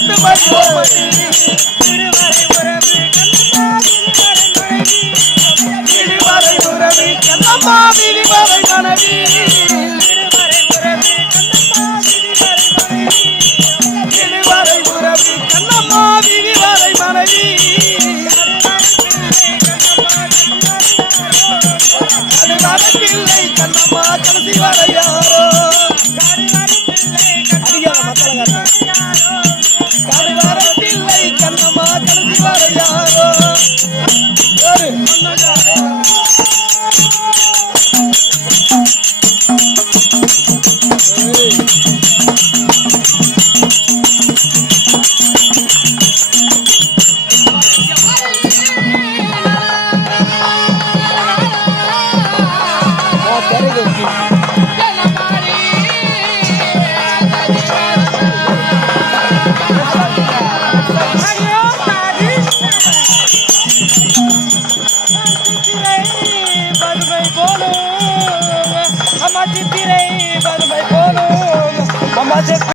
பார்த்து மணி விடுவரை உறவு கண்ணம்மா விடுவரை மனைவி விடுவரை உறவு கண்ணம்மா விடுவரை மனைவி பிள்ளை கண்ணம்மா கடைசி வரையாரோ பிள்ளை கண்ணம்மா கடைசி வரையாரோ Very good.